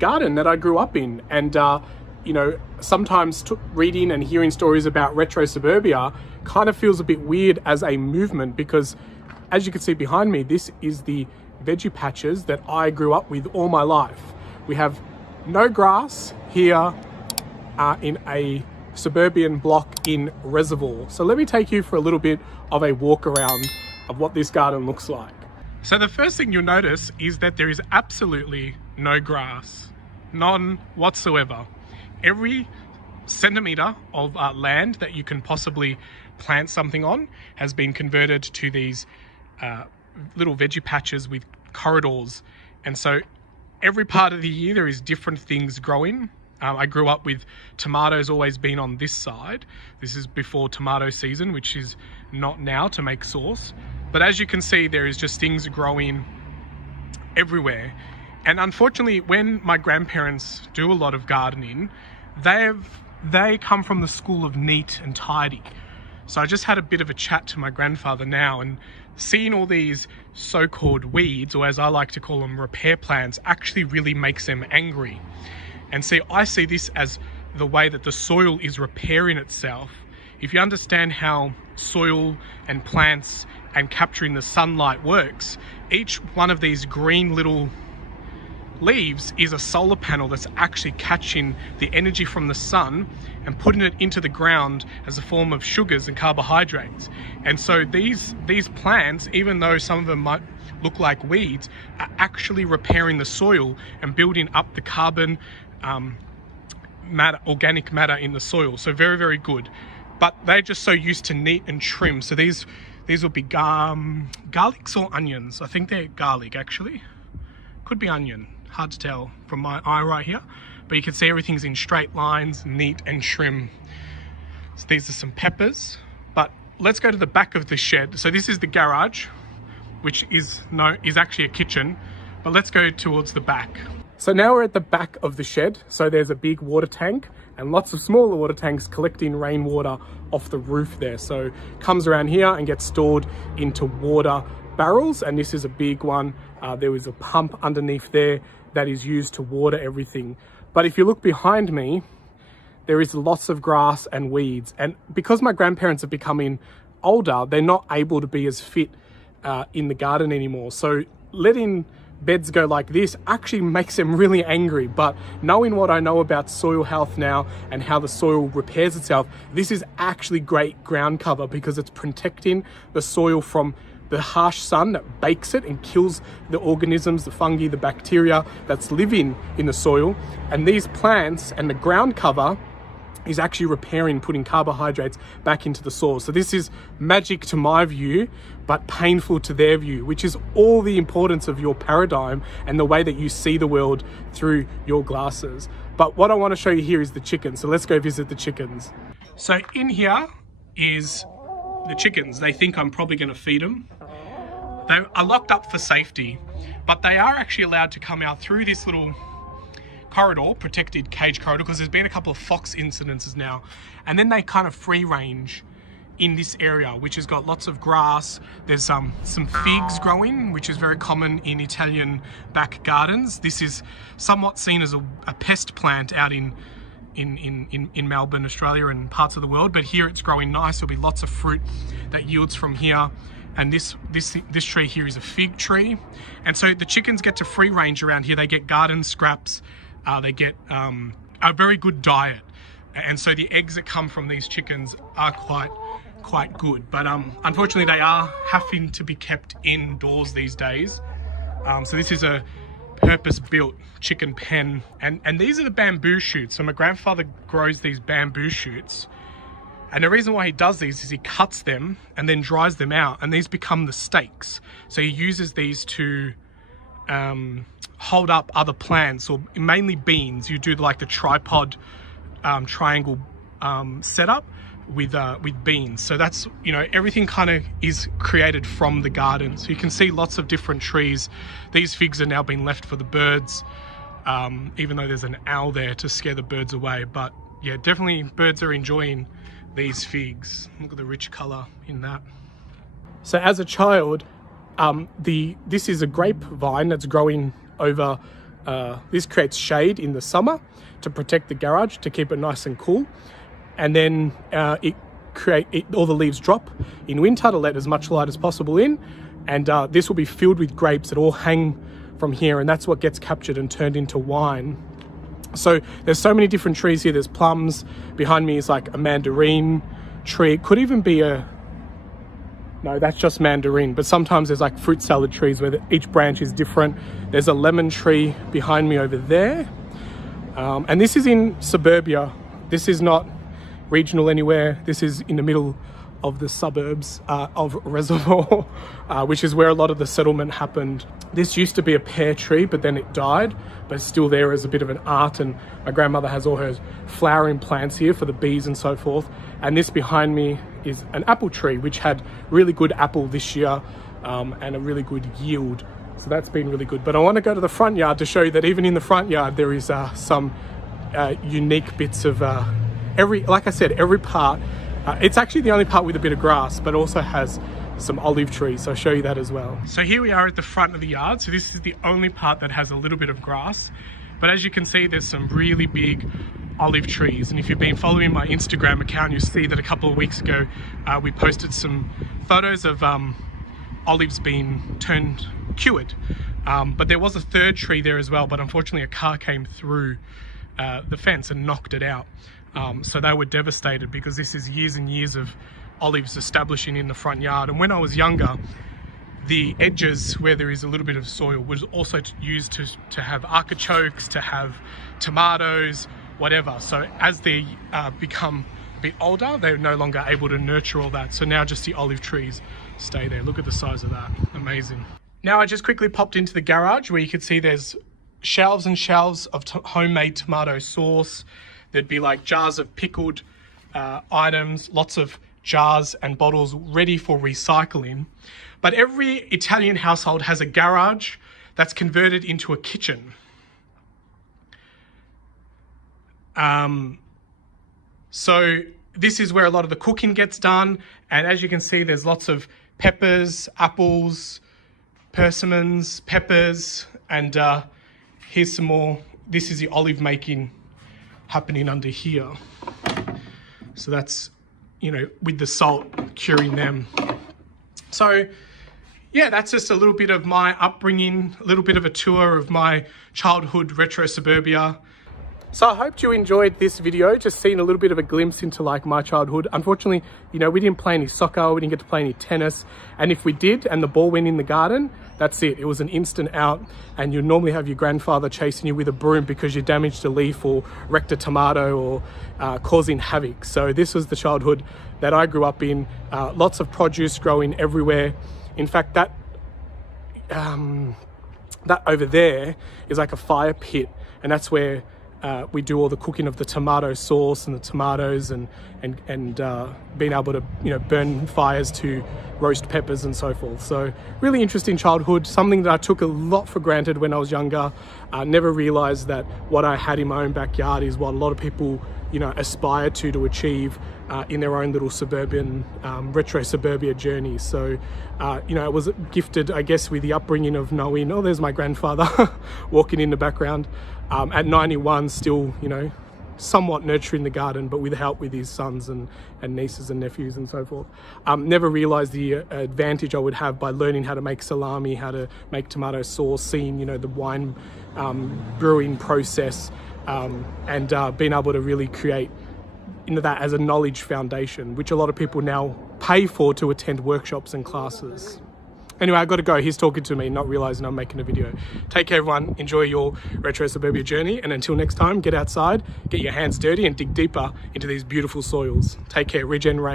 garden that I grew up in. And you know, sometimes reading and hearing stories about retro suburbia kind of feels a bit weird as a movement, because as you can see behind me, this is the veggie patches that I grew up with all my life. We have no grass here in a suburban block in Reservoir. So let me take you for a little bit of a walk around of what this garden looks like. So the first thing you'll notice is that there is absolutely no grass, none whatsoever. Every centimetre of land that you can possibly plant something on has been converted to these little veggie patches with corridors. And so every part of the year there is different things growing. I grew up with tomatoes always being on this side. This is before tomato season, which is not now to make sauce. But as you can see, there is just things growing everywhere. And unfortunately, when my grandparents do a lot of gardening, they come from the school of neat and tidy. So I just had a bit of a chat to my grandfather now, and seeing all these so-called weeds, or as I like to call them, repair plants, actually really makes them angry. And see, I see this as the way that the soil is repairing itself. If you understand how soil and plants and capturing the sunlight works, each one of these green little leaves is a solar panel that's actually catching the energy from the sun and putting it into the ground as a form of sugars and carbohydrates. And so these plants, even though some of them might look like weeds, are actually repairing the soil and building up the carbon matter, organic matter in the soil. So very, very good. But they're just so used to neat and trim. So these will be garlics or onions. I think they're garlic, actually. Could be onion. Hard to tell from my eye right here, but you can see everything's in straight lines, neat and trim. So these are some peppers, but let's go to the back of the shed. So this is the garage, which is actually a kitchen, but let's go towards the back. So now we're at the back of the shed. So there's a big water tank and lots of smaller water tanks collecting rainwater off the roof there. So it comes around here and gets stored into water barrels, and this is a big one. There is a pump underneath there that is used to water everything. But if you look behind me, there is lots of grass and weeds. And because my grandparents are becoming older, they're not able to be as fit in the garden anymore. So letting beds go like this actually makes them really angry. But knowing what I know about soil health now and how the soil repairs itself, this is actually great ground cover because it's protecting the soil from the harsh sun that bakes it and kills the organisms, the fungi, the bacteria that's living in the soil. And these plants and the ground cover is actually repairing, putting carbohydrates back into the soil. So this is magic to my view, but painful to their view, which is all the importance of your paradigm and the way that you see the world through your glasses. But what I want to show you here is the chickens. So let's go visit the chickens. So in here is the chickens. They think I'm probably going to feed them. They are locked up for safety, but they are actually allowed to come out through this little corridor, protected cage corridor, because there's been a couple of fox incidences now. And then they kind of free range in this area, which has got lots of grass. There's some figs growing, which is very common in Italian back gardens. This is somewhat seen as a pest plant out in Melbourne, Australia, and parts of the world, but here it's growing nice. There'll be lots of fruit that yields from here. And this tree here is a fig tree. And so the chickens get to free range around here. They get garden scraps. They get a very good diet. And so the eggs that come from these chickens are quite good. But unfortunately, they are having to be kept indoors these days. So this is a purpose-built chicken pen. And these are the bamboo shoots. So my grandfather grows these bamboo shoots. And the reason why he does these is he cuts them and then dries them out, and these become the stakes. So he uses these to hold up other plants, or mainly beans. You do like the tripod triangle setup with beans. So that's, you know, everything kind of is created from the garden. So you can see lots of different trees. These figs are now being left for the birds, even though there's an owl there to scare the birds away. But yeah, definitely birds are enjoying these figs. Look at the rich color in that. So as a child, this is a grapevine that's growing over this creates shade in the summer to protect the garage, to keep it nice and cool. And then all the leaves drop in winter to let as much light as possible in. And this will be filled with grapes that all hang from here, and that's what gets captured and turned into wine. So there's so many different trees here. There's plums. Behind me is like a mandarin tree. It could even be no, that's just mandarin, but sometimes there's like fruit salad trees where each branch is different. There's a lemon tree behind me over there. And this is in Suburbia. This is not regional anywhere. This is in the middle of the suburbs of Reservoir, which is where a lot of the settlement happened. This used to be a pear tree, but then it died, but it's still there as a bit of an art. And my grandmother has all her flowering plants here for the bees and so forth. And this behind me is an apple tree, which had really good apple this year and a really good yield. So that's been really good. But I want to go to the front yard to show you that even in the front yard, there is some unique bits of like I said, every part. It's actually the only part with a bit of grass, but also has some olive trees. So I'll show you that as well. So here we are at the front of the yard. So this is the only part that has a little bit of grass. But as you can see, there's some really big olive trees. And if you've been following my Instagram account, you'll see that a couple of weeks ago, we posted some photos of olives being cured. But there was a third tree there as well, but unfortunately a car came through the fence and knocked it out. So they were devastated because this is years and years of olives establishing in the front yard. And when I was younger, the edges where there is a little bit of soil was also used to have artichokes, to have tomatoes, whatever. So as they become a bit older, they're no longer able to nurture all that. So now just the olive trees stay there. Look at the size of that. Amazing. Now I just quickly popped into the garage where you can see there's shelves and shelves of homemade tomato sauce. There'd be like jars of pickled items, lots of jars and bottles ready for recycling. But every Italian household has a garage that's converted into a kitchen. So this is where a lot of the cooking gets done. And as you can see, there's lots of peppers, apples, persimmons, peppers, and here's some more. This is the olive making happening under here. So that's, you know, with the salt curing them. So yeah, that's just a little bit of my upbringing, a little bit of a tour of my childhood retro suburbia. So I hope you enjoyed this video, just seeing a little bit of a glimpse into like my childhood. Unfortunately, you know, we didn't play any soccer, we didn't get to play any tennis. And if we did, and the ball went in the garden, that's it. It was an instant out, and you'd normally have your grandfather chasing you with a broom because you damaged a leaf or wrecked a tomato or causing havoc. So this was the childhood that I grew up in. Lots of produce growing everywhere. In fact, that over there is like a fire pit, and that's where we do all the cooking of the tomato sauce and the tomatoes and being able to, you know, burn fires to roast peppers and so forth. So really interesting childhood, something that I took a lot for granted when I was younger. I never realized that what I had in my own backyard is what a lot of people, you know, aspire to achieve in their own little suburban, retro suburbia journey. So, you know, I was gifted, I guess, with the upbringing of knowing, oh, there's my grandfather walking in the background. At 91, still, you know, somewhat nurturing the garden, but with help with his sons and nieces and nephews and so forth. Never realized the advantage I would have by learning how to make salami, how to make tomato sauce, seeing, you know, the wine brewing process, and being able to really create, you know, that as a knowledge foundation, which a lot of people now pay for to attend workshops and classes. Anyway, I got to go. He's talking to me, not realizing I'm making a video. Take care, everyone. Enjoy your retro suburbia journey. And until next time, get outside, get your hands dirty and dig deeper into these beautiful soils. Take care. Regen Rain.